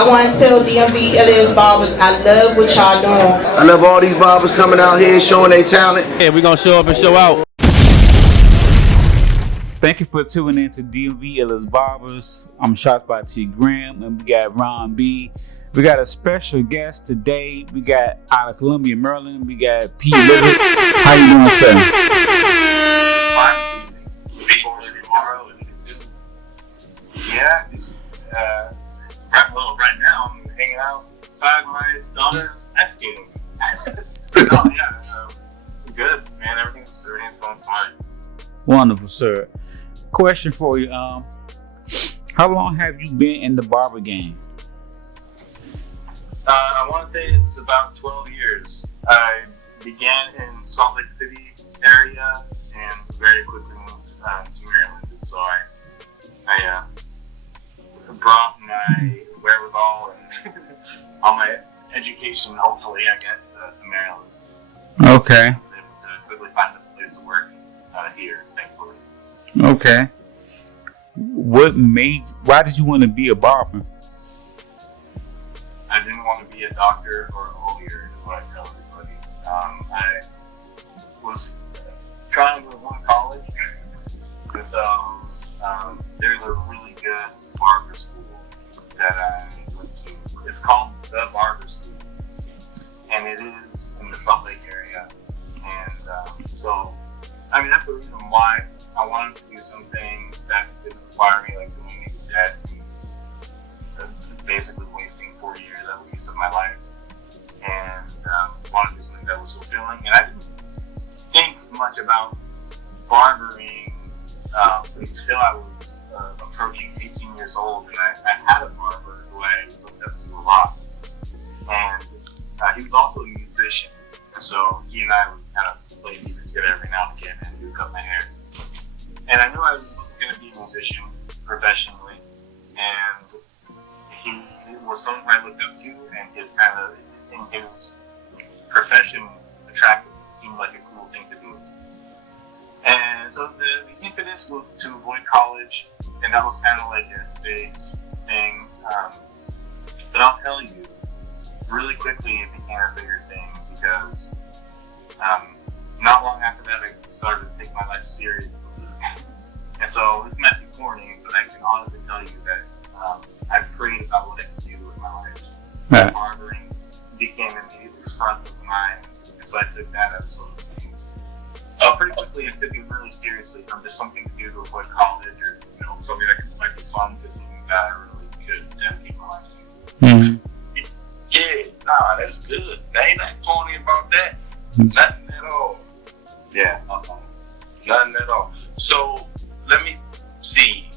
I want to tell DMV'S barbers I love what y'all doing. I love all these barbers coming out here showing their talent. Yeah, we're gonna show up and show out. Thank you for tuning in to DMV'S Barbers. I'm Shots by T Graham, and we got Ron B. We got a special guest today. We got out of Columbia, Maryland. We got P. Leavitt. How you doing, sir? Yeah, just right now I'm hanging out beside my daughter ice skating. Good, man. Everything's going fine. Wonderful, sir. Question for you. How long have you been in the barber game? I want to say it's about 12 years. I began in Salt Lake City area and very quickly moved to Maryland. So I brought my wherewithal and all my education, hopefully, I get to Maryland. Okay. I was able to quickly find a place to work here, thankfully. Okay. Why did you want to be a barber? I didn't want to be a doctor or a lawyer, is what I tell everybody. I was trying to go to one college, and so there's a really good barber school that I went to. It's called the Barber School, and it is in the Salt Lake area. And so, I mean, that's the reason why I wanted to do something that didn't require me like going into debt and basically wasting 4 years at least of my life, and wanted to do something that was fulfilling. And I didn't think much about barbering until I was approaching 18 years old, and I had a barber who I looked up to a lot, and he was also a musician, so he and I would kind of play music together every now and again, and he would cut my hair. And I knew I wasn't going to be a musician professionally, and he was someone I looked up to, and his profession attracted me. It seemed like a cool thing to do. And so the impetus was to avoid college, and that was kind of like a stage thing. But I'll tell you, really quickly it became a bigger thing because not long after that I started to take my life seriously. And so it might be corny, but I can honestly tell you that I prayed about what I could do with my life. Right. Barbering became immediately front of mind, and so I took that as sort of things. Pretty quickly, I took it really seriously from just something to do to avoid college, or something that might be fun, to something that I really could dedicate my life to. Mm-hmm. Yeah, nah, that's good. They ain't nothing corny about that. Nothing at all. Yeah. Nothing at all. So let me see.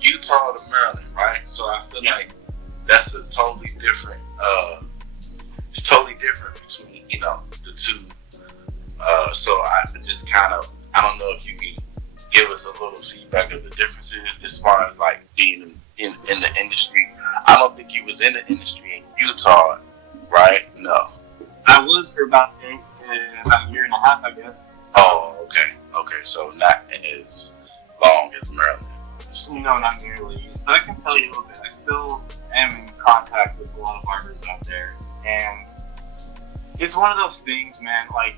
Utah to Maryland, right? So I feel like that's a totally different. It's totally different between the two. So I just kind of, I don't know if you can give us a little feedback of the differences as far as like being in the industry. I don't think you was in the industry in Utah, right? No. I was for about a year and a half, I guess. Oh, okay. So not as long as Maryland. No, not nearly. But I can tell you a little bit. I still am in contact with a lot of barbers out there, and it's one of those things, man. Like,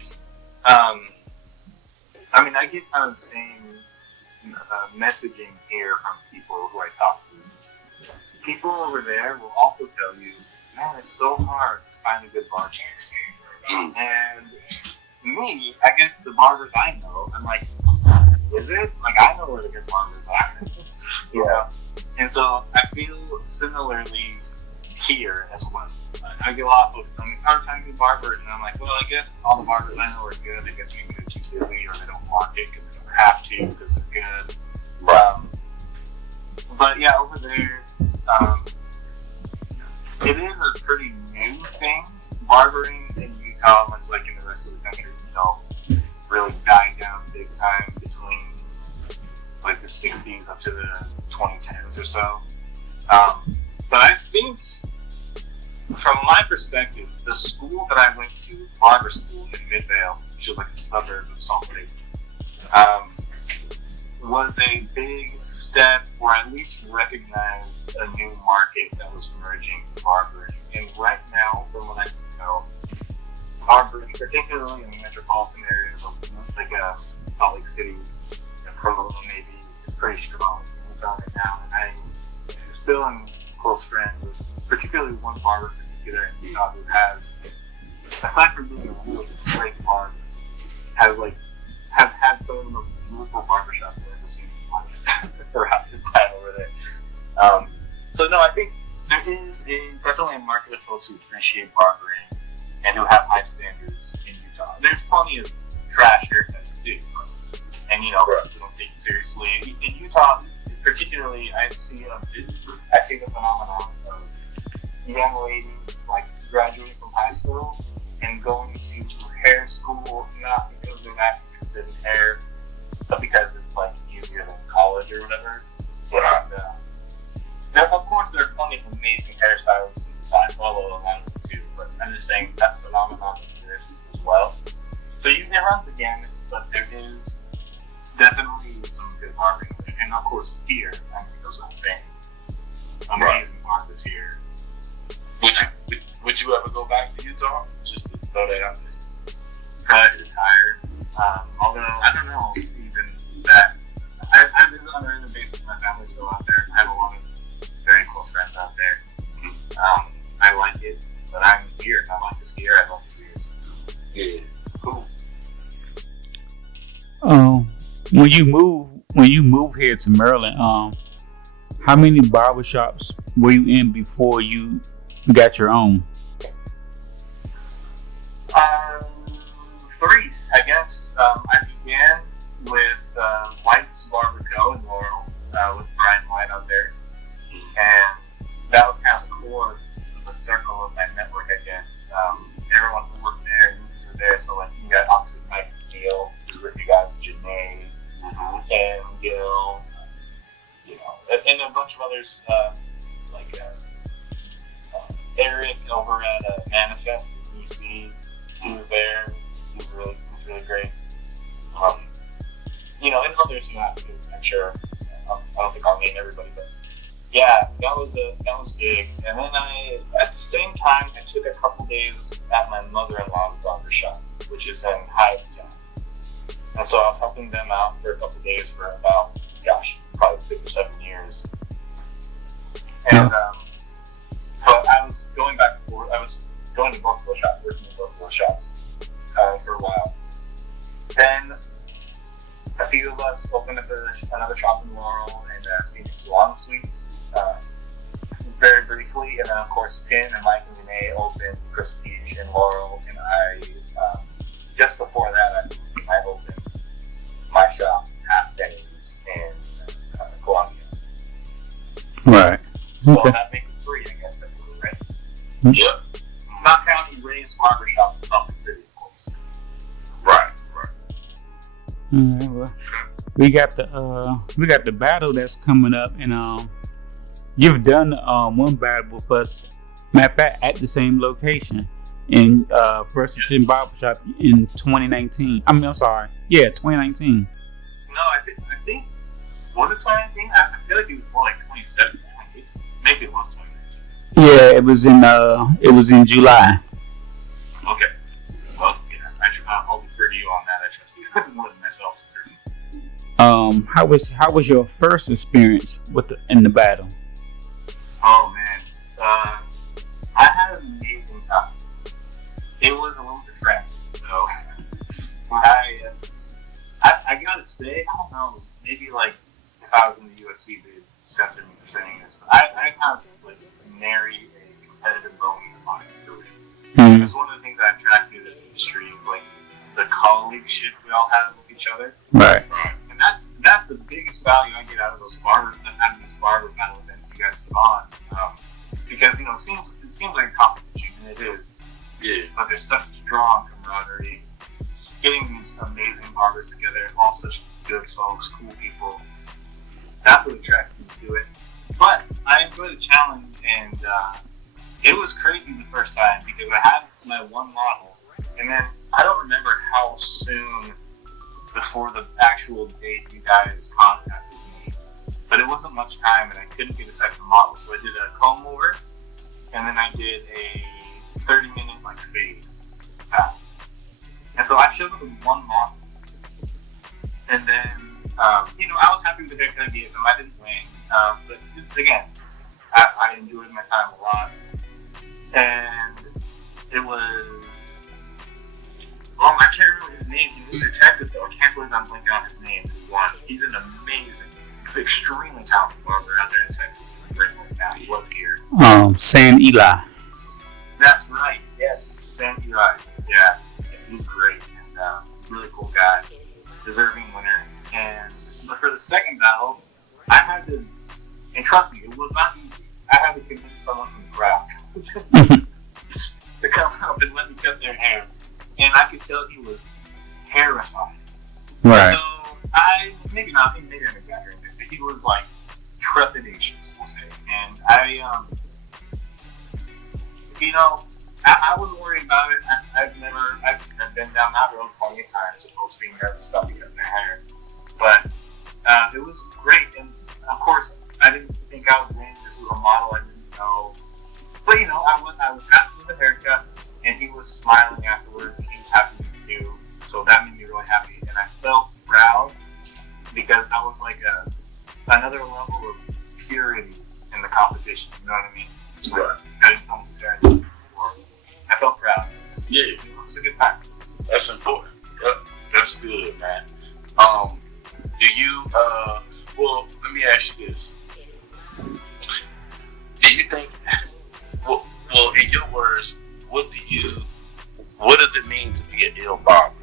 I mean, I get kind of the same messaging here from people who I talk to. People over there will also tell you, man, it's so hard to find a good barber. And me, I guess the barbers I know, I'm like, is it? Like, I know where the good barbers are. And so I feel similarly here as well. I get a lot of folks tell me, how do I find a good barber? And I'm like, well, I guess all the barbers I know are good. I guess maybe they're too busy, or they don't want it because they don't have to because they're good. But yeah, over there, it is a pretty new thing. Barbering in Utah, much like in the rest of the country, really died down big time between like the 60s up to the 2010s or so. But I think, from my perspective, the school that I went to, barber school in Midvale, which is like a suburb of Salt Lake, was a big step, or at least recognized a new market that was emerging in barbering. And right now, from what I can tell, barbering, particularly in the metropolitan areas of like Salt Lake City and Provo, maybe, is pretty strong right now. And I'm still in close friends with particularly one barber in particular in Utah who has, aside from being a really great barber, has had some of the most beautiful barbershops I've ever seen in my life throughout his time over there. So no, I think there is definitely a market of folks who appreciate barbering and who have high standards in Utah. There's plenty of trash haircuts too, and you don't take it seriously. In Utah, particularly, I see the phenomenon of young ladies like graduating from high school and going to hair school, not because they're not interested in hair, but because it's like easier than college or whatever. And of course, there are plenty of amazing hairstylists, and I follow a lot of them too. But I'm just saying that phenomenon exists as well. So it runs again, but there is definitely some good barbering, and of course here, I mean, goes without saying, amazing barbers here. Would you ever go back to Utah? Just to throw that out there. Probably retire. Although I don't know even that. I live on a regular basis. My family's still out there. I have a lot of very close friends out there. I like it, but I'm here. I like this here. I love it here. Yeah. Cool. When you move here to Maryland, how many barbershops were you in before you got your own? 3, I guess. I began with White's Barber Co. in Laurel, with Brian White out there. And that was kind of the core of the circle of my network, I guess. Everyone who worked there, who were there. So, like, you got obviously Mike Neal, who's with you guys, Janae, Ken, Gil, and a bunch of others, like Eric over at Manifest in DC. He was there. He was really great. And others not, I'm sure. I don't think I'll name everybody, but yeah, that was big. And then at the same time, I took a couple days at my mother-in-law's barbershop, which is in Hyatstown. And so I was helping them out for a couple days for about, probably 6 or 7 years. And but I was going to both those shops, working in both those shops for a while. Then a few of us opened up another shop in Laurel and Phoenix Salon Suites, very briefly. And then, of course, Tim and Mike and Renee opened Prestige in Laurel. And I, just before that, I opened my shop, Half Pennies, in Columbia. Right. So Okay. that makes it 3, I guess, technically, right? Mm-hmm. Yep. Not counting Ray's Barbershop in Salt Lake City, of course. Right. All right, well, we got the battle that's coming up, and you've done one battle with us, matter of fact, at the same location in Versatile Barbershop in 2019. I'm sorry, 2019. No, I think was it 2019? I feel like it was more like 2017. Maybe it was 2019. Yeah, it was in July. Okay. Well, yeah, I'll defer to you on that. I trust you more than myself. How was your first experience in the battle? Oh man, I had an amazing time. It was a little distracting, so I gotta say, I don't know, maybe like if I was in the UFC, they'd censor me for saying this, but I kind of like marry a competitive bone in my career. Mm-hmm. It's one of the things that attracted me to this industry is like the colleagueship we all have with each other. Right. And that's the biggest value I get out of these barber battle events you guys put on. Because it seems like a competition, and it is. Yeah. But there's such strong camaraderie. Getting these amazing barbers together, all such good folks, cool people. That's what attracted me to it. But I enjoyed the challenge, and it was crazy the first time because I had my one model, and then I don't remember how soon before the actual date you guys contacted me. But it wasn't much time, and I couldn't get a second model, so I did a comb over, and then I did a 30-minute like fade back. And so I showed up with one model, and then you know, I was happy with the haircut I gave him. I didn't win, but just again, I enjoyed my time a lot, and it was. Oh, I can't remember his name. He was a detective, though. I can't believe I'm blanking on his name. He's an amazing, extremely talented barber out there in Texas. Now he was here. San Eli. That's right. Yes, San Eli. Yeah, he was great and really cool guy, deserving winner. But for the second battle, I had to, and trust me, it was not easy. I had to convince someone from the crowd to come up and let me cut their hair. And I could tell he was terrified. Right. So maybe I'm exaggerating, but he was like trepidatious, we'll say. And I wasn't worried about it. I've been down that road plenty of times, supposed to be nervous about me cutting their hair. But it was great. And of course, I didn't think I would win. This was a model I didn't know. But you know, I was happy with the haircut. And he was smiling afterwards, and he was happy with me too. So that made me really happy, and I felt proud because that was like another level of purity in the competition. You know what I mean? Right. Cutting someone's hair before. I felt proud. Yeah. It was a good time. That's important. Yep. That's good, man. Do you, well, let me ask you this. Do you think, well, in your words, what does it mean to be an ill barber?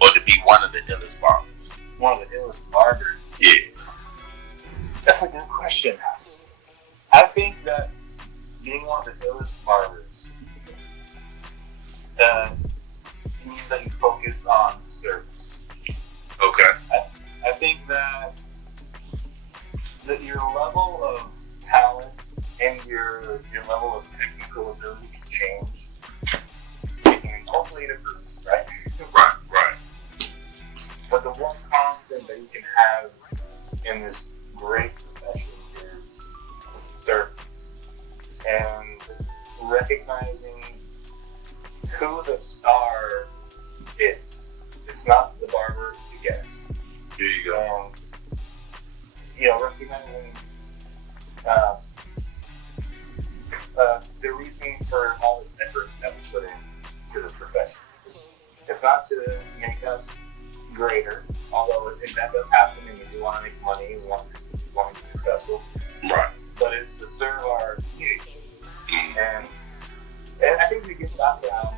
Or to be one of the illest barbers? One of the illest barbers? Yeah. That's a good question. I think that being one of the illest barbers means that you focus on service. Okay. I think that your level of talent and your level of technical ability can change. Hopefully it improves, right? Right. But the one constant that you can have in this great profession is service and recognizing who the star is. It's not the barber, it's the guest. Here you go. And, you know, recognizing the reason for all this effort that we put into the profession. It's not to make us greater, although if that does happen and we do want to make money, we want to be successful. Right. But it's to serve our community. And I think if you get that down,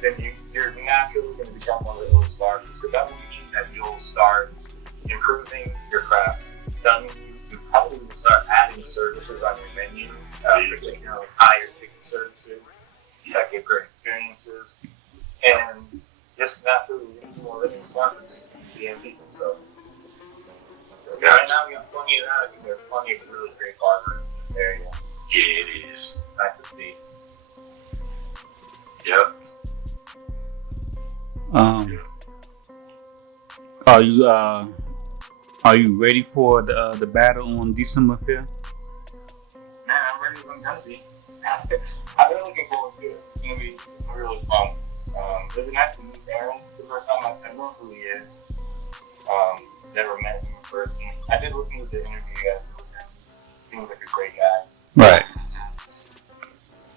then you're naturally going to become one of the illest barbers, because that will mean that you'll start improving your craft. That means you probably will start adding services on your menu, particularly higher ticket services that give great experiences, and just naturally lead more living barbers, DMV. So right now we got plenty of that. I think there are plenty of really great barbers in this area. Yeah, it is. Nice to see. Yep. Are you ready for the battle on December 5th? Man, I'm ready as I'm gonna be. I've been looking forward to it. It's gonna be really fun. It was nice to meet Aaron the first time. I know who he is. Never met him in person. I did listen to the interview you guys did with him. Seems like a great guy. Right.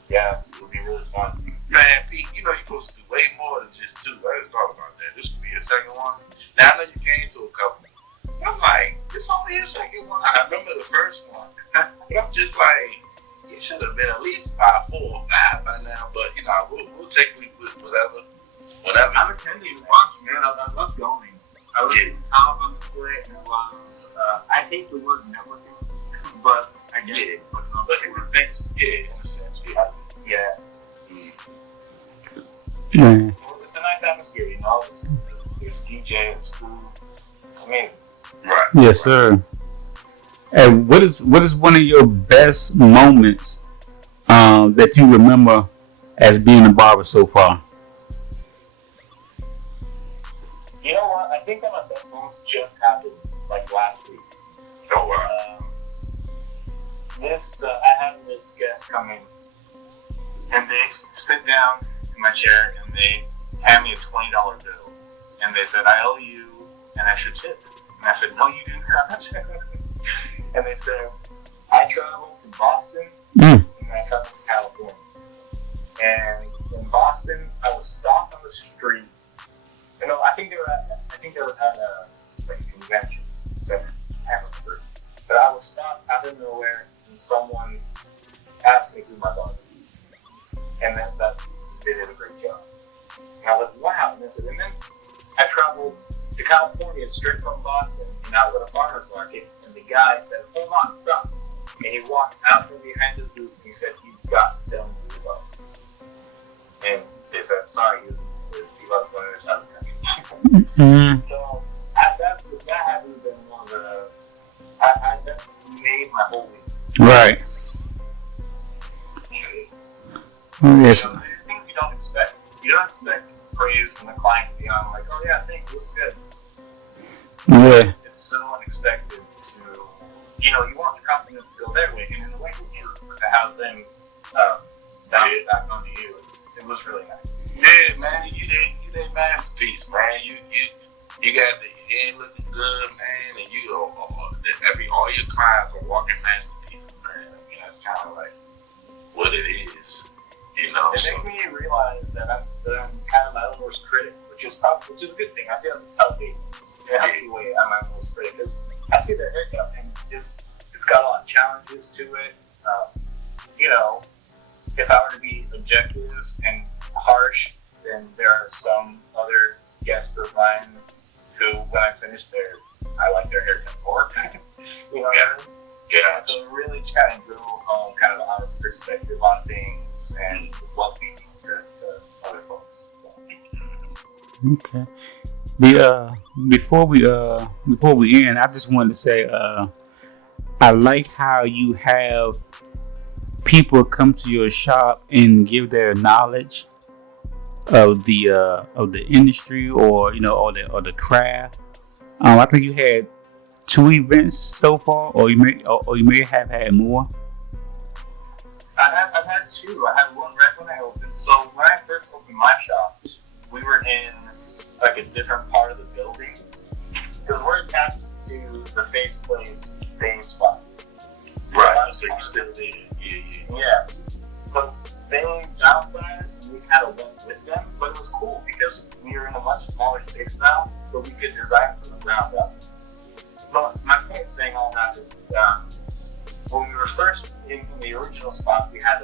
Yeah, it'll be really fun. Man, Pete, you know you're supposed to do way more than just two. I just thought about that. This would be a second one. Now, I know you came to a couple. I'm like, it's only a second one. I remember the first one. But I'm just like, you should have been at least about 4 or 5 by now. But, you know, we'll take whatever. Whenever. I'm attending once, man. I love going. I was on display, and I hate the word networking, but I guess. Yeah. But in a sense. Yeah, in a sense. Yeah. Yeah. Well, it's a nice atmosphere, you know. There's DJ, it's food. It's amazing. Right. Yes, sir. And what is one of your best moments that you remember as being a barber so far? You know what? I think that my best moments just happened like last week. Oh wow. I had this guest come in, and they sit down in my chair, and they hand me a $20 bill, and they said, "I owe you an extra tip." And I said, "No, you do not." And they said, "I traveled to Boston, and I traveled to California. And in Boston, I was stopped on the street. You know, I think they were at a convention center. I can't remember. But I was stopped out of nowhere, and someone asked me who my daughter is. And then they did a great job. And I was like, wow. And then I traveled to California straight from Boston, and I was at a farmer's market, and the guy said, "Hold on, stop." And he walked out from behind his booth, and he said, "You've got to tell me who your daughter is." And they said, "Sorry, he was on the other side of the country." So that had been one of the, that made my whole week. Right. Yes. So there's things you don't expect. You don't expect praise from the client beyond like, "Oh yeah, thanks, it looks good." Yeah. It's so unexpected to, you want the compliments to go their way, and in a way, to have them bounce back onto you. It was really nice. Yeah, man, you that masterpiece, man. You got the head looking good, man, and all your clients are walking masterpieces, man. I mean, that's kind of like what it is, It So, makes me realize that I'm kind of my own worst critic, which is a good thing. I feel like it's healthy. In a healthy way, I'm my own worst critic because I see their haircut and it's got a lot of challenges to it. If I were to be objective and harsh, then there are some other guests of mine who, when I finish I like their haircut more. You know what I mean? yeah. So it really kind of drove home kind of our perspective on things and what we mean to other folks. So. Okay. Before we end, I just wanted to say I like how you have people come to your shop and give their knowledge of the industry or the craft. I think you had 2 events so far, or you may have had more. I've had 2. I had one right when I opened. So when I first opened my shop, we were in like a different part of the building because we're attached to the Face Place Bay spot. Right, so you're still there. Yeah. But they downsized, we kind of went with them, but it was cool because we were in a much smaller space now, so we could design from the ground up. But my point in saying all that is when we were first in the original spot, we had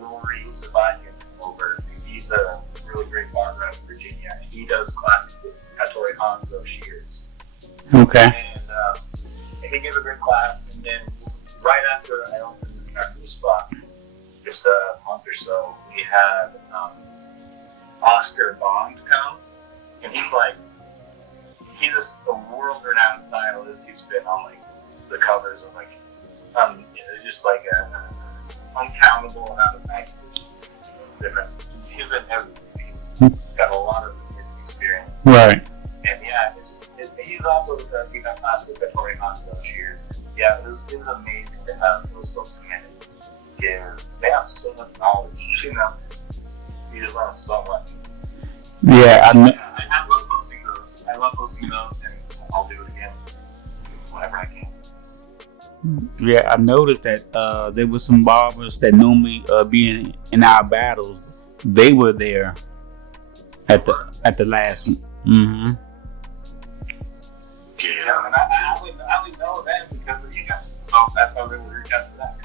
Rory Sabayan over. He's a really great barber out of Virginia, and he does classes with Hattori Hanzo shears. Okay. And he gave a great class, and then right after I opened our new spot, just a month or so, we had Oscar Bond come, and he's a world-renowned stylist. He's been on the covers of just an uncountable amount of magazines. Different. He's been everything. He's got a lot of experience. Right. And yeah, he's also he got class with Hattori Hanzo shears. Yeah, it was amazing to have those folks come in and they have so much knowledge. You just learn so much. Yeah, I love posting those. And I'll do it again whenever I can. Yeah, I noticed that there were some barbers that normally be in our battles. They were there at the last one. Mm-hmm. Yeah, and I only know them because of you guys. So that's how they would reach out to that.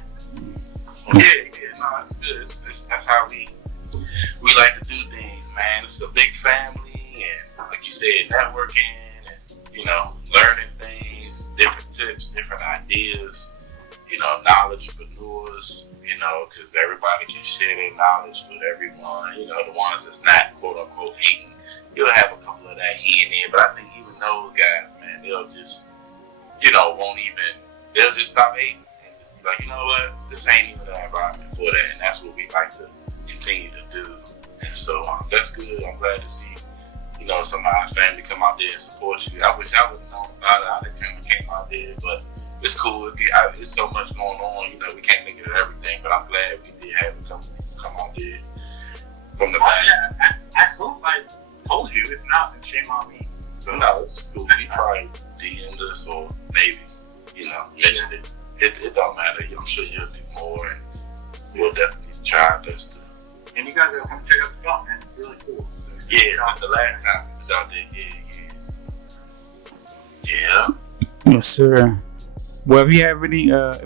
Yeah, no, it's good. That's how we like to do things, man. It's a big family, and like you said, networking and learning things, different tips, different ideas. Knowledgepreneurs. Because everybody can share their knowledge with everyone. The ones that's not quote unquote hating, you'll have a couple of that here and there. But I think even those guys, man, they'll just they'll just stop hating and just be like, you know what, this ain't even the environment for that, and that's what we like to continue to do. And so that's good. I'm glad to see, some of our family come out there and support you. I wish I would have known about it. I didn't came out there, but it's cool. It's so much going on. We can't make it at everything, but I'm glad we did have a couple people come out there from the back. Yeah, I hope I told you. If not, then shame on me. So no, it's cool. He probably DM'd us or maybe, mentioned it. It don't matter. I'm sure you'll do more, and we'll definitely try our best to. And you guys gotta come check out the shop, man. It's really cool. Yeah, the last time we was out there, yeah. Yes, sir. Well, if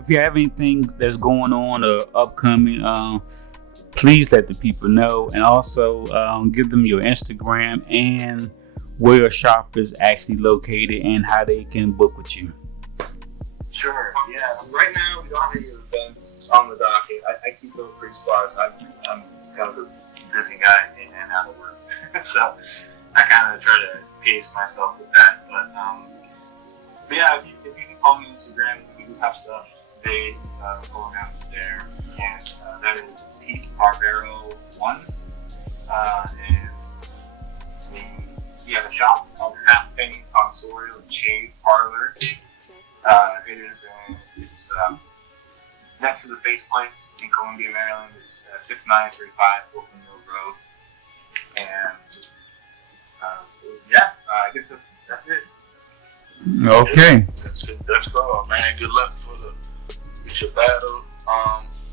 you have anything that's going on or upcoming, please let the people know, and also give them your Instagram and where your shop is actually located and how they can book with you. Sure. Yeah. Right now we don't have any events on the docket. I keep those pretty sparse. I'm kind of a busy guy in and out of work, so I kind of try to pace myself with that. But yeah, if you can follow me on Instagram, we do have stuff today going out there, and that is Petebarbero 1, and we have a shop called Half Penny Tonsorial and Shave Parlor. It's next to the Face Place in Columbia, Maryland. It's 6935 Open Mill Road. And I guess that's it. Okay. That's all, man. Good luck with your battle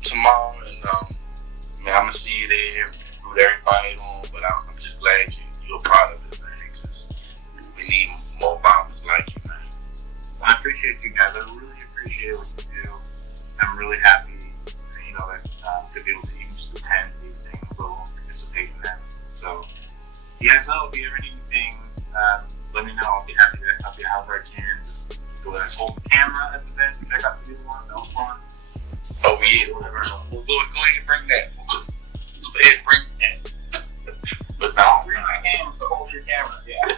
tomorrow, and man, I'm gonna see you there, root everybody on. But I'm just glad you're proud of it, man, because we need more bombers like you, man. I appreciate you guys. I really appreciate what you do. I'm really happy, that to be able to even just attend these things, let alone participate in them. So, you guys know, if you ever need anything, let me know. I'll be happy to help you however I can. Go ahead and hold the camera at the event, check out the new one. That was fun. Oh yeah, we'll go ahead and bring that. Go ahead and bring that. But I'll bring my hands to hold your camera. Yeah.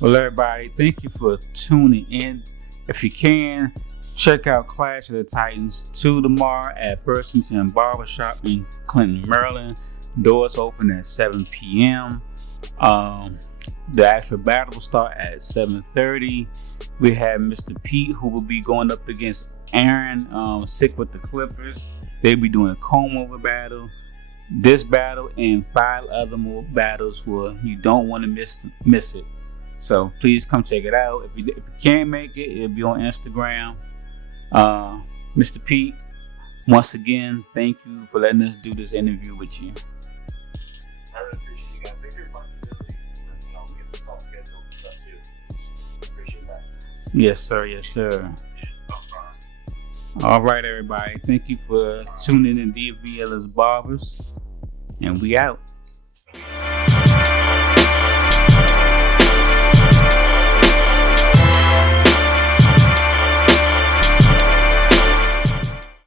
Well, everybody, thank you for tuning in. If you can, check out Clash of the Titans 2 tomorrow at Burlington Barbershop in Clinton, Maryland. Doors open at 7 p.m. The actual battle will start at 7:30. We have Mr. Pete, who will be going up against Aaron, Sick with the Clippers. They'll be doing a comb-over battle. This battle and 5 other more battles where you don't want to miss it. So please come check it out. If you can't make it, it'll be on Instagram. Mr. Pete, once again, thank you for letting us do this interview with you. I really appreciate you guys. Thank you for your flexibility. Get this all scheduled and stuff too. Appreciate that. Yes, sir. Yes, sir. All right, everybody. Thank you for tuning in DMV'S Barbers, and we out.